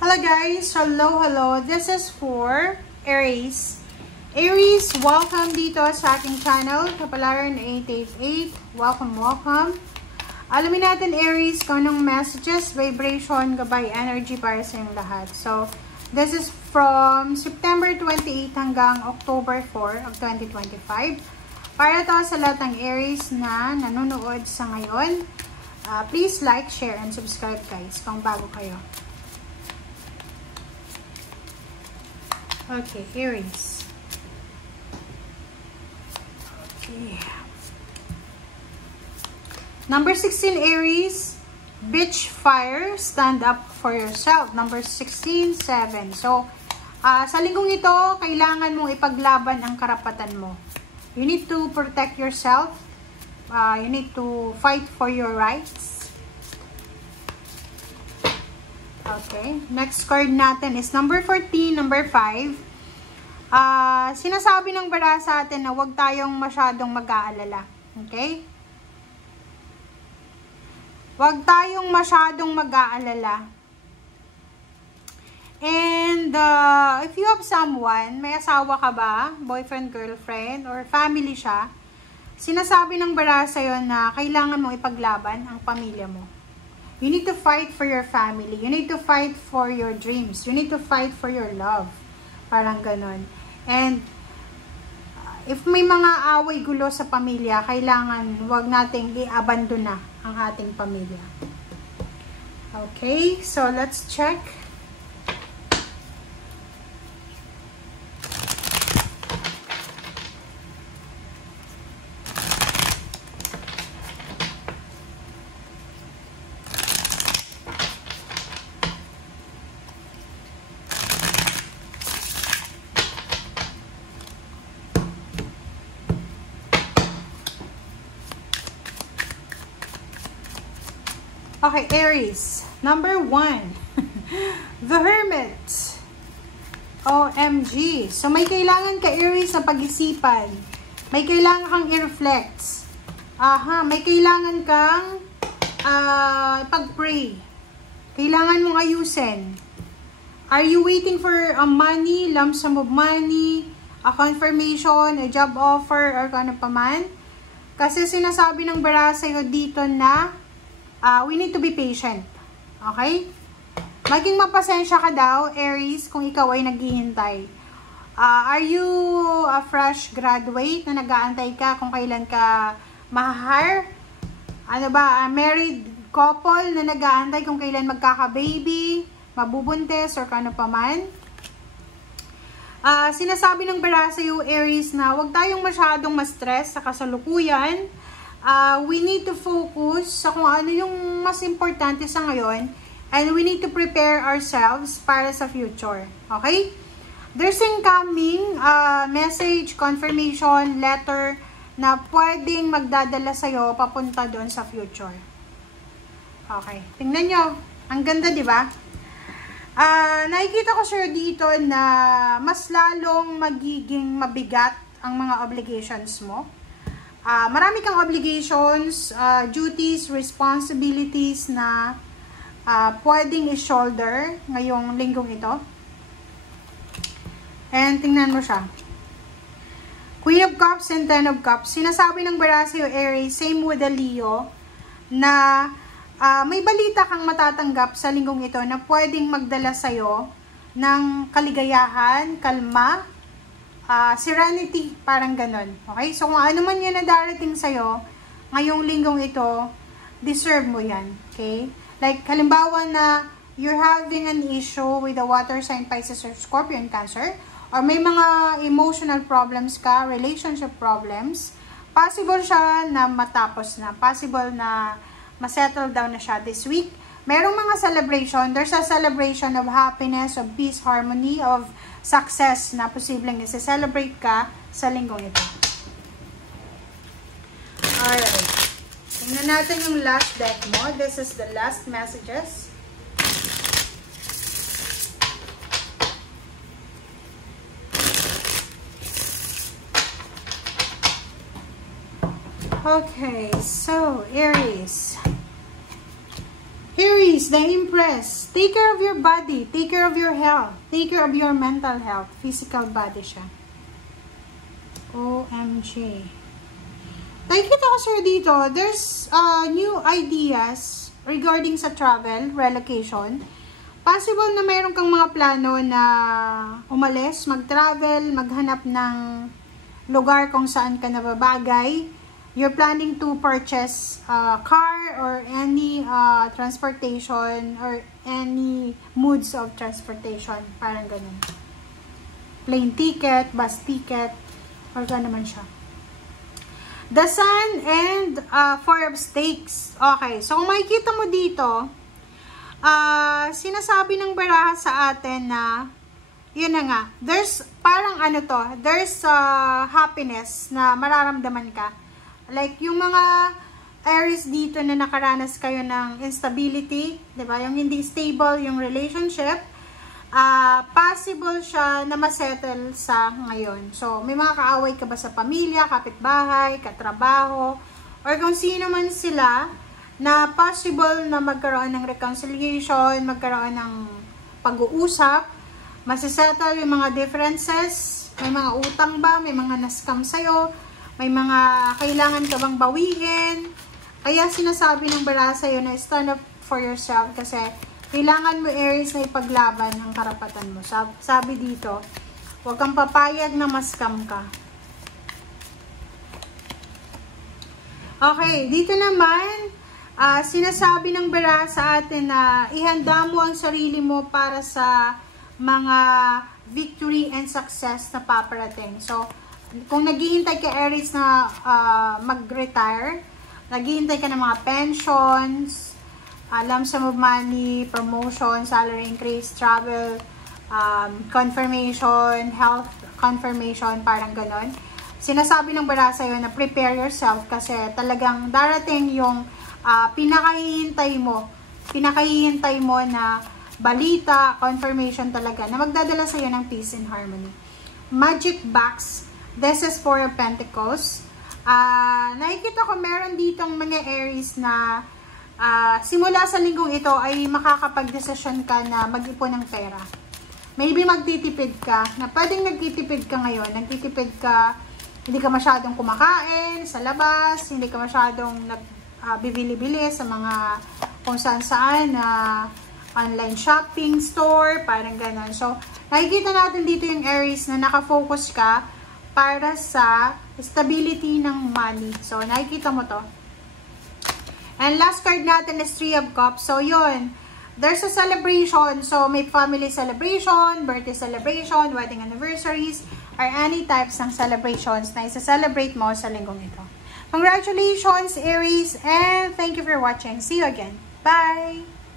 Hello guys! Hello! This is for Aries. Aries, welcome dito sa aking channel, Kapalaran 888. Welcome. Alamin natin Aries kung anong messages, vibration, gabay, energy para sa inyong lahat. So, this is from September 28 hanggang October 4 of 2025. Para to sa lahat ng Aries na nanonood sa ngayon, please like, share, and subscribe guys kung bago kayo. Okay, Aries. Okay. Number 16, Aries. Bitch fire, stand up for yourself. Number 16, 7. So, sa linggong ito, kailangan mong ipaglaban ang karapatan mo. You need to protect yourself. You need to fight for your rights. Okay. Next card natin is number 14, number 5. Sinasabi ng bara sa atin na huwag tayong masyadong mag-aalala. Okay? Huwag tayong masyadong mag-aalala. And if you have someone, may asawa ka ba, boyfriend, girlfriend, or family siya, sinasabi ng bara sa'yo na kailangan mong ipaglaban ang pamilya mo. You need to fight for your family. You need to fight for your dreams. You need to fight for your love. Parang ganon. And if may mga away gulo sa pamilya, kailangan wag nating i-abandon na ang ating pamilya. Okay, so let's check. Okay, Aries. Number 1. The Hermit. OMG. So, may kailangan ka, Aries, na pag-isipan. May kailangan kang i-reflect. May kailangan kang pag-pray. Kailangan mong ayusin. Are you waiting for a money, lump sum of money, a confirmation, a job offer, or ano pa man? Kasi sinasabi ng bara sa'yo dito na we need to be patient. Okay? Maging mapasensya ka daw, Aries, kung ikaw ay naghihintay. Are you a fresh graduate na nag-aantay ka kung kailan ka ma-hire? Ano ba, married couple na nag-aantay kung kailan magkaka-baby, mabubuntis, or kano pa man? Sinasabi ng bara sa'yo, Aries, na huwag tayong masyadong ma-stress sa kasalukuyan. We need to focus sa kung ano yung mas importante sa ngayon, and we need to prepare ourselves para sa future. Okay? There's incoming message, confirmation, letter na pwedeng magdadala sa'yo papunta doon sa future. Okay. Tingnan nyo. Ang ganda, di ba? Nakikita ko sure dito na mas lalong magiging mabigat ang mga obligations mo. Marami kang obligations, duties, responsibilities na pwedeng i-shoulder ngayong linggong ito. And tingnan mo siya. Queen of Cups and Ten of Cups. Sinasabi ng bara sa'yo, Aries, same with the Leo, na may balita kang matatanggap sa linggong ito na pwedeng magdala sa'yo ng kaligayahan, kalma, serenity, parang ganon. Okay? So, kung ano man yun na darating sa'yo, ngayong linggong ito, deserve mo yan. Okay? Like, halimbawa na you're having an issue with the water sign, Pisces, or Scorpion, Cancer, or may mga emotional problems ka, relationship problems, possible siya na matapos na. Possible na masettle down na siya this week. Merong mga celebration. There's a celebration of happiness, of peace, harmony, of success na posibleng nasa-celebrate ka sa linggong ito. Alright. Tingnan natin yung last deck mo. This is the last messages. Okay, so Aries. Aries, the Empress. take care of your body, take care of your health, take care of your mental health, physical body siya. OMG. Nakikita ko sir dito, there's new ideas regarding sa travel, relocation. Possible na mayroon kang mga plano na umalis, mag-travel, maghanap ng lugar kung saan ka nababagay. You're planning to purchase a car or any transportation or any modes of transportation. Parang ganun. Plane ticket, bus ticket, or gano'n naman siya. The Sun and Four of Stakes. Okay, so kung makikita mo dito, sinasabi ng baraha sa atin na, yun na nga, there's parang ano to, there's happiness na mararamdaman ka. Like, yung mga Aries dito na nakaranas kayo ng instability, diba? Yung hindi stable yung relationship, possible siya na masettle sa ngayon. So, may mga kaaway ka ba sa pamilya, kapitbahay, katrabaho, or kung sino man sila, na possible na magkaroon ng reconciliation, magkaroon ng pag-uusap, masisettle yung mga differences, may mga utang ba, may mga na-scam sa'yo, may mga kailangan ka bang bawiin. Kaya sinasabi ng baraha sa'yo na stand up for yourself kasi kailangan mo Aries na ipaglaban ang karapatan mo. Sabi dito, huwag kang papayag na ma-scam ka. Okay, dito naman, sinasabi ng baraha sa atin na ihanda mo ang sarili mo para sa mga victory and success na paparating. So, kung naghihintay ka Aries na mag-retire, naghihintay ka ng mga pensions, lump sum of money, promotion, salary increase, travel, confirmation, health confirmation, parang ganon. Sinasabi ng baraha sa'yo na prepare yourself kasi talagang darating yung pinakahihintay mo na balita, confirmation talaga na magdadala sa'yo ng peace and harmony. Magic box, this is Four of Pentacles. Nakikita ko meron ditong mga Aries na simula sa linggong ito ay makakapag-desisyon ka na mag-ipon ng pera. Maybe magtitipid ka, na pwedeng nagtitipid ka ngayon, nagtitipid ka, hindi ka masyadong kumakain sa labas, hindi ka masyadong bibili-bili sa mga kung saan-saan na online shopping store, parang ganon. So, nakikita natin dito yung Aries na nakafocus ka para sa stability ng money. So, nakikita mo to. And last card natin is Three of Cups. So, yun. There's a celebration. So, may family celebration, birthday celebration, wedding anniversaries, or any types ng celebrations na isa-celebrate mo sa linggong ito. Congratulations, Aries, and thank you for watching. See you again. Bye!